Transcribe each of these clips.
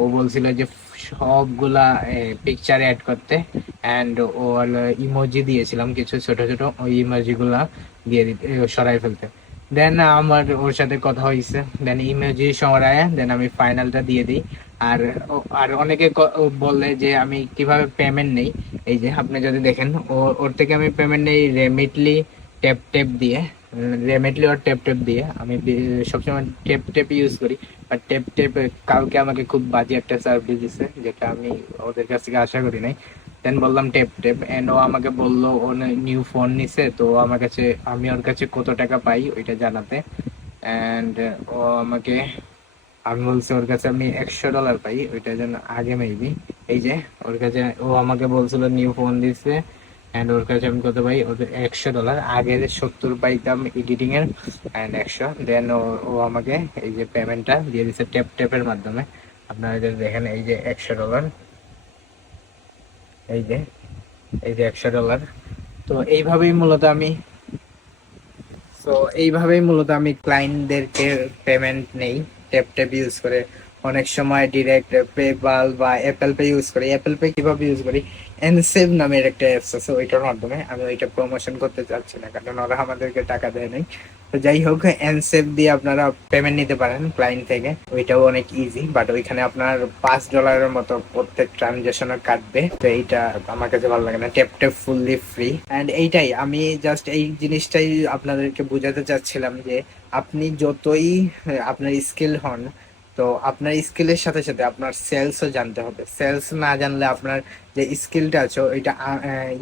ও বলছিল যে সবগুলা পিকচার অ্যাড করতে অ্যান্ড ও ইমোজি দিয়েছিলাম, কিছু ছোট ছোট, ওই ইমোজি গুলা দিয়ে দিতে সরাই ফেলতে। দেন আমার ওর সাথে কথা হয়েছে দেন ইমোজি সরায় দেন আমি ফাইনালটা দিয়ে দিই। আর আর অনেকে বললে যে আমি কীভাবে পেমেন্ট নেই। এই যে আপনি যদি দেখেন ওর থেকে আমি পেমেন্ট নেই রেমিটলি ট্যাপ ট্যাপ দিয়ে। রেমিটলি আর টেপ টেপ দিয়ে। আমি সবসময় টেপ টেপ ইউজ করি। আর ট্যাপ ট্যাপ কালকে আমাকে খুব বাজে একটা সার্ভিস দিছে, যেটা আমি ওদের কাছ থেকে আশা করি নাই। দেন বললাম ট্যাপ ট্যাপ এন্ড ও আমাকে বলল, ও নিউ ফোন নিছে, তো আমার কাছে, আমি ওর কাছে কত টাকা পাই ওইটা জানাতে। এন্ড ও আমাকে, আমি বলছি, ওর কাছে আমি একশো ডলার পাই, ওইটা যেন আগে মেবি এই যে, ওর কাছে ও আমাকে বলছিল নিউ ফোন দিছে এন্ড ওর কাছে আমি কত পাই ওদের একশো ডলার আগে সত্তর পাইতাম এডিটিং এর এন্ড একশো। দেন ও আমাকে এই যে পেমেন্টটা দিয়ে দিছে ট্যাপ ট্যাপের মাধ্যমে। আপনারা যদি দেখেন, এই যে একশো ডলার এই যে এই যে একশো ডলার তো এইভাবেই মূলত আমি, তো এইভাবেই মূলত আমি ক্লায়েন্টদেরকে পেমেন্ট নেই ট্যাপ ট্যাপ ইউজ করে। অনেক সময় ডিরেক্ট পেপাল বা অ্যাপেল পে ইউজ করি। অ্যাপেল পে কীভাবে ইউজ করি? এনসেভ নামের একটা অ্যাপস আছে, ওইটার মাধ্যমে আমি ওইটা প্রমোশন করতে চাচ্ছি না, কারণ ওরা আমাদেরকে টাকা দেয় নাই। তো যাই হোক এনসেভ দিয়ে আপনারা পেমেন্ট নিতে পারেন ক্লায়েন্ট থেকে। ওইটাও অনেক ইজি বাট ওইখানে আপনার পাঁচ ডলারের মতো প্রত্যেক ট্রানজেকশনে কাটবে। তো এইটা আমার কাছে ভালো লাগে না। Tap tap fully free and এইটাই, আমি জাস্ট এই জিনিসটাই আপনাদেরকে বোঝাতে চাচ্ছিলাম যে আপনি যতই, আপনার স্কিল হন তো আপনার স্কিলের সাথে সাথে আপনার সেলসও জানতে হবে। সেলস না জানলে আপনার যে স্কিলটা আছে, ওইটা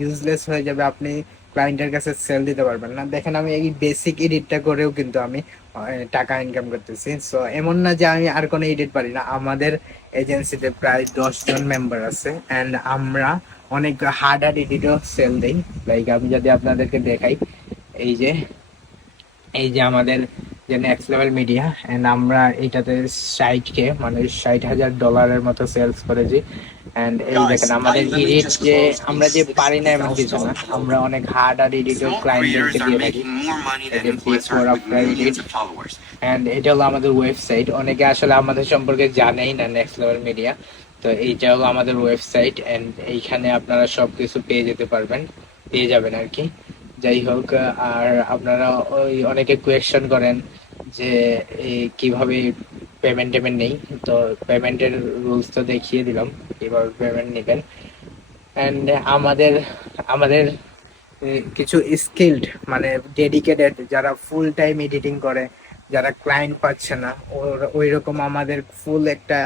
ইউজলেস হয়ে যাবে। আপনি ক্লায়েন্টের কাছে সেল দিতে পারবেন না। দেখেন আমি এই বেসিক এডিটটা করেও কিন্তু আমি টাকা ইনকাম করতেছি। সো এমন না যে আমি আর কোনো এডিট পারি না। আমাদের এজেন্সিতে প্রায় দশ জন মেম্বার আছে। অ্যান্ড আমরা অনেক হার্ড হার্ড এডিটও সেল দিই। লাইক আমি যদি আপনাদেরকে দেখাই, এই যে এই যে আমাদের যে নেক্সট লেভেল মিডিয়া এন্ড আমরা এইটাতে ষাট কে মানে ষাট হাজার ডলারের মতো সেলস করেছি। এন্ড এই দেখেন আমাদের এডিট যে আমরা যে পারি না এমন কিছু না আমরা অনেক হার্ড আর এডিটও ক্লায়েন্টদেরকে দিয়ে থাকি. এন্ড এটা হলো আমাদের ওয়েবসাইট অনেকে আসলে আমাদের সম্পর্কে জানেই না নেক্সট লেভেল মিডিয়া তো এইটা হলো আমাদের ওয়েবসাইট এন্ড এইখানে আপনারা সবকিছু পেয়ে যেতে পারবেন। পেয়ে যাবেন আর কি। যাই হোক, আর আপনারা ওই অনেকে কোয়েশ্চেন করেন যে কীভাবে পেমেন্ট টেমেন্ট নেই। তো পেমেন্টের রুলস তো দেখিয়ে দিলাম, কীভাবে পেমেন্ট নেবেন। অ্যান্ড আমাদের আমাদের কিছু স্কিল্ড মানে ডেডিকেটেড যারা ফুল টাইম এডিটিং করে, যারা ক্লায়েন্ট পাচ্ছে না ওই রকম আমাদের ফুল একটা